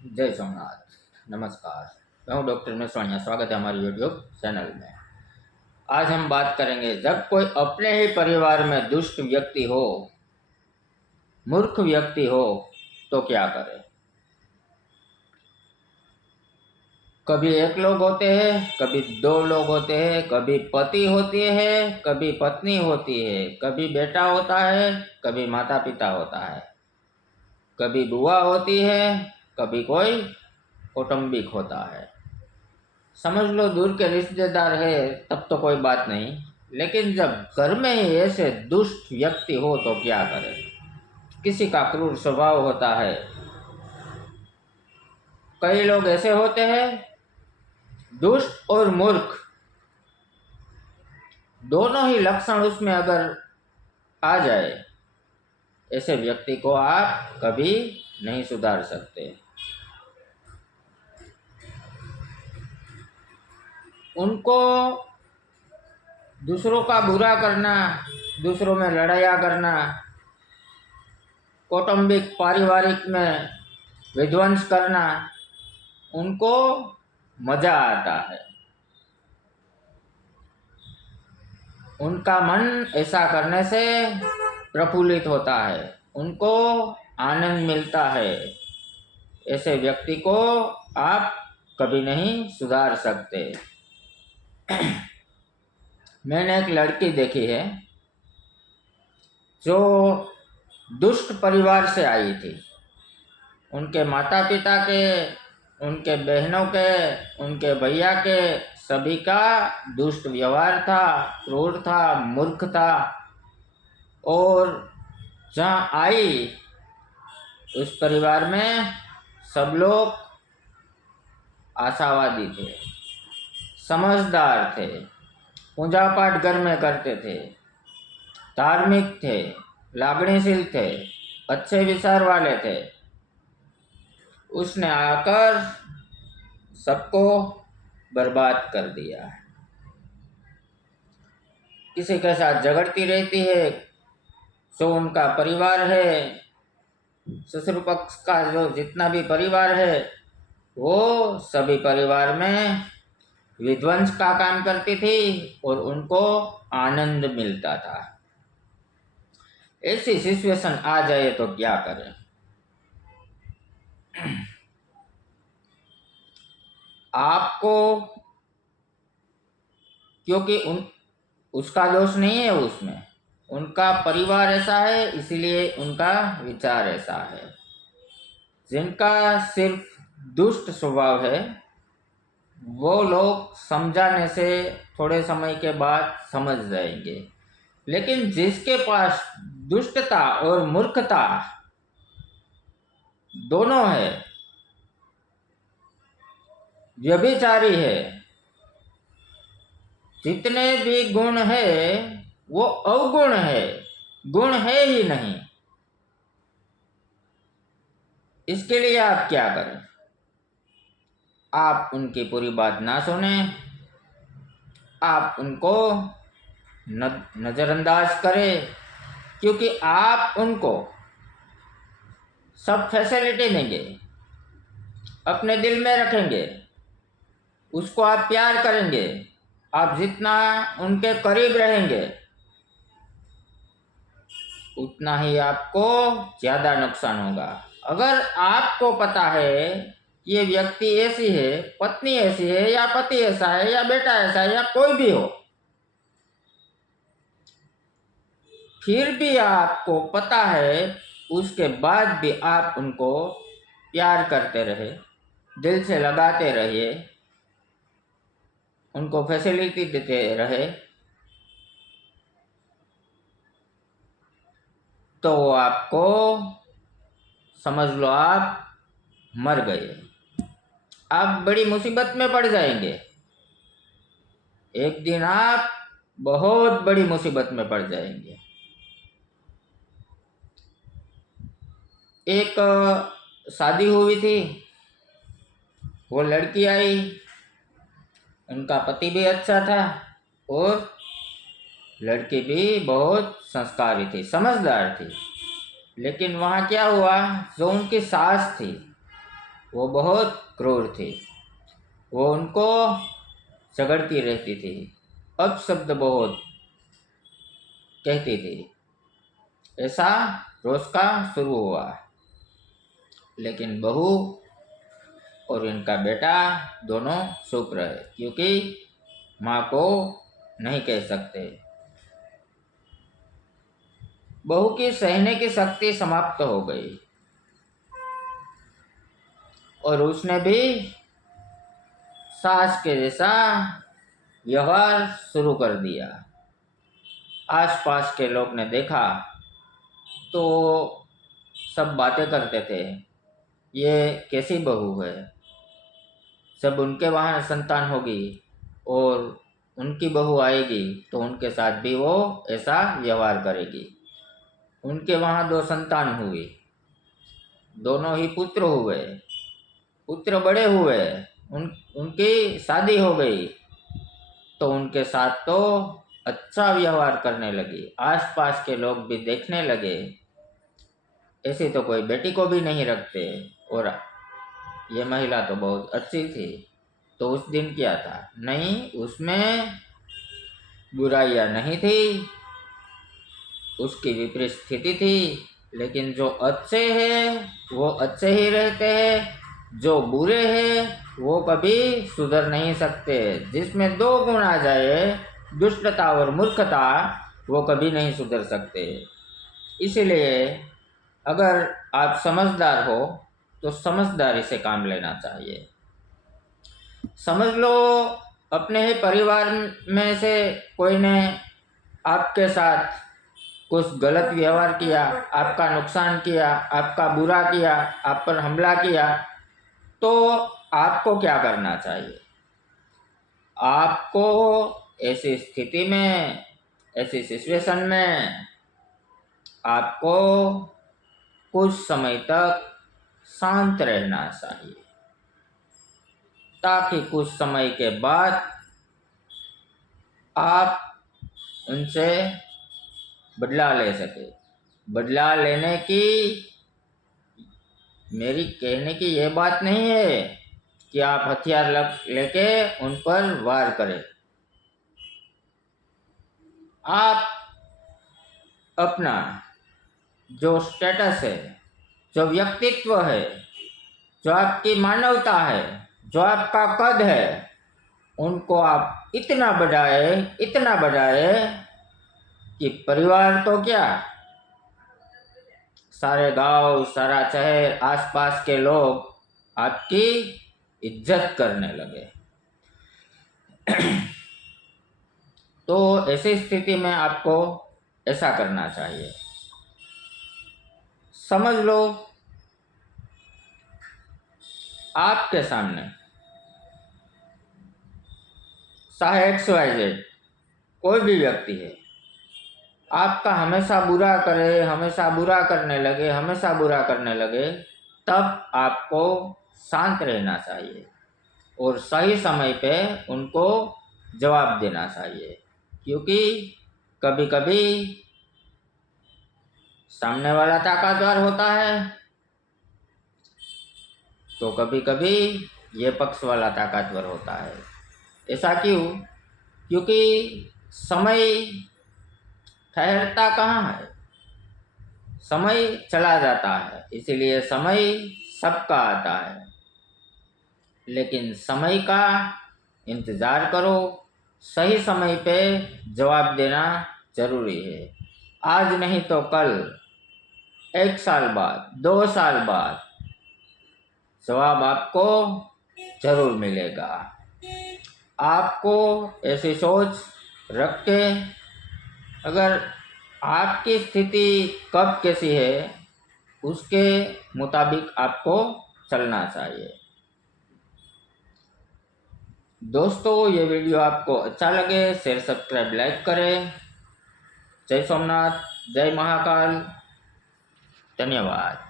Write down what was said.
जय सोमनाथ। नमस्कार। मैं हूँ डॉक्टर मिश्रानिया। स्वागत है हमारी यूट्यूब चैनल में। आज हम बात करेंगे, जब कोई अपने ही परिवार में दुष्ट व्यक्ति हो, मूर्ख व्यक्ति हो, तो क्या करें। कभी एक लोग होते हैं, कभी दो लोग होते हैं, कभी पति होती है, कभी पत्नी होती है, कभी बेटा होता है, कभी माता पिता होता है, कभी बुआ होती है, कभी कोई कौटुंबिक होता है। समझ लो दूर के रिश्तेदार है तब तो कोई बात नहीं, लेकिन जब घर में ही ऐसे दुष्ट व्यक्ति हो तो क्या करें। किसी का क्रूर स्वभाव होता है। कई लोग ऐसे होते हैं, दुष्ट और मूर्ख दोनों ही लक्षण उसमें अगर आ जाए, ऐसे व्यक्ति को आप कभी नहीं सुधार सकते। उनको दूसरों का बुरा करना, दूसरों में लड़ाइयाँ करना, कौटुंबिक पारिवारिक में विध्वंस करना, उनको मजा आता है। उनका मन ऐसा करने से प्रफुल्लित होता है, उनको आनंद मिलता है। ऐसे व्यक्ति को आप कभी नहीं सुधार सकते। मैंने एक लड़की देखी है जो दुष्ट परिवार से आई थी। उनके माता पिता के, उनके बहनों के, उनके भैया के, सभी का दुष्ट व्यवहार था, क्रूर था, मूर्ख था। और जहाँ आई उस परिवार में सब लोग आशावादी थे, समझदार थे, पूजा पाठ घर में करते थे, धार्मिक थे, लागणीशील थे, अच्छे विचार वाले थे। उसने आकर सबको बर्बाद कर दिया। किसी के साथ झगड़ती रहती है, जो उनका परिवार है, ससुर पक्ष का जो जितना भी परिवार है, वो सभी परिवार में विध्वंस का काम करती थी और उनको आनंद मिलता था। ऐसी सिचुएशन आ जाए तो क्या करें। आपको, क्योंकि उसका दोष नहीं है, उसमें उनका परिवार ऐसा है, इसीलिए उनका विचार ऐसा है। जिनका सिर्फ दुष्ट स्वभाव है, वो लोग समझाने से थोड़े समय के बाद समझ जाएंगे। लेकिन जिसके पास दुष्टता और मूर्खता दोनों है, व्यभिचारी है, जितने भी गुण है वो अवगुण है, गुण है ही नहीं। इसके लिए आप क्या करें। आप उनकी पूरी बात ना सुने, आप उनको नज़रअंदाज करें, क्योंकि आप उनको सब फैसिलिटी देंगे, अपने दिल में रखेंगे, उसको आप प्यार करेंगे। आप जितना उनके करीब रहेंगे उतना ही आपको ज़्यादा नुकसान होगा। अगर आपको पता है ये व्यक्ति ऐसी है, पत्नी ऐसी है, या पति ऐसा है, या बेटा ऐसा है, या कोई भी हो, फिर भी आपको पता है, उसके बाद भी आप उनको प्यार करते रहे, दिल से लगाते रहिए, उनको फैसिलिटी देते रहे, तो आपको समझ लो आप मर गए। आप बड़ी मुसीबत में पड़ जाएंगे। एक दिन आप बहुत बड़ी मुसीबत में पड़ जाएंगे। एक शादी हुई थी, वो लड़की आई, उनका पति भी अच्छा था और लड़की भी बहुत संस्कारी थी, समझदार थी। लेकिन वहाँ क्या हुआ, जो उनकी सास थी, वो बहुत क्रूर थी। वो उनको झगड़ती रहती थी, अपशब्द बहुत कहती थी। ऐसा रोज का शुरू हुआ। लेकिन बहू और इनका बेटा दोनों चुप रहे, क्योंकि माँ को नहीं कह सकते। बहू की सहने की शक्ति समाप्त हो गई और उसने भी सास के जैसा व्यवहार शुरू कर दिया। आसपास के लोग ने देखा तो सब बातें करते थे, ये कैसी बहू है। जब उनके वहाँ संतान होगी और उनकी बहू आएगी तो उनके साथ भी वो ऐसा व्यवहार करेगी। उनके वहाँ 2 संतान हुई, दोनों ही पुत्र हुए, पुत्र बड़े हुए, उनकी शादी हो गई तो उनके साथ तो अच्छा व्यवहार करने लगी। आसपास के लोग भी देखने लगे, ऐसी तो कोई बेटी को भी नहीं रखते, और ये महिला तो बहुत अच्छी थी। तो उस दिन क्या था? नहीं, उसमें बुराइयां नहीं थी, उसकी विपरीत स्थिति थी। लेकिन जो अच्छे हैं वो अच्छे ही रहते हैं, जो बुरे हैं वो कभी सुधर नहीं सकते। जिसमें 2 गुण आ जाए, दुष्टता और मूर्खता, वो कभी नहीं सुधर सकते। इसलिए अगर आप समझदार हो तो समझदारी से काम लेना चाहिए। समझ लो अपने ही परिवार में से कोई ने आपके साथ कुछ गलत व्यवहार किया, आपका नुकसान किया, आपका बुरा किया, आप पर हमला किया, तो आपको क्या करना चाहिए? आपको ऐसी स्थिति में, ऐसी सिचुएशन में आपको कुछ समय तक शांत रहना चाहिए, ताकि कुछ समय के बाद आप उनसे बदला ले सके। बदला लेने की, मेरी कहने की यह बात नहीं है कि आप हथियार लेके उन पर वार करें। आप अपना जो स्टेटस है, जो व्यक्तित्व है, जो आपकी मानवता है, जो आपका कद है, उनको आप इतना बढ़ाए कि परिवार तो क्या, सारे गांव, सारा शहर, आसपास के लोग आपकी इज्जत करने लगे। तो ऐसी स्थिति में आपको ऐसा करना चाहिए। समझ लो आपके सामने चाहे XYZ कोई भी व्यक्ति है, आपका हमेशा बुरा करे, हमेशा बुरा करने लगे, तब आपको शांत रहना चाहिए और सही समय पे उनको जवाब देना चाहिए। क्योंकि कभी कभी सामने वाला ताकतवर होता है तो कभी कभी ये पक्ष वाला ताकतवर होता है। ऐसा क्यों? क्योंकि समय ठहरता कहाँ है, समय चला जाता है। इसीलिए समय सबका आता है, लेकिन समय का इंतज़ार करो। सही समय पे जवाब देना जरूरी है। आज नहीं तो कल, 1 साल बाद, 2 साल बाद जवाब आपको जरूर मिलेगा। आपको ऐसी सोच रख के, अगर आपकी स्थिति कब कैसी है उसके मुताबिक आपको चलना चाहिए। दोस्तों, ये वीडियो आपको अच्छा लगे, शेयर, सब्सक्राइब, लाइक करें। जय सोमनाथ, जय महाकाल, धन्यवाद।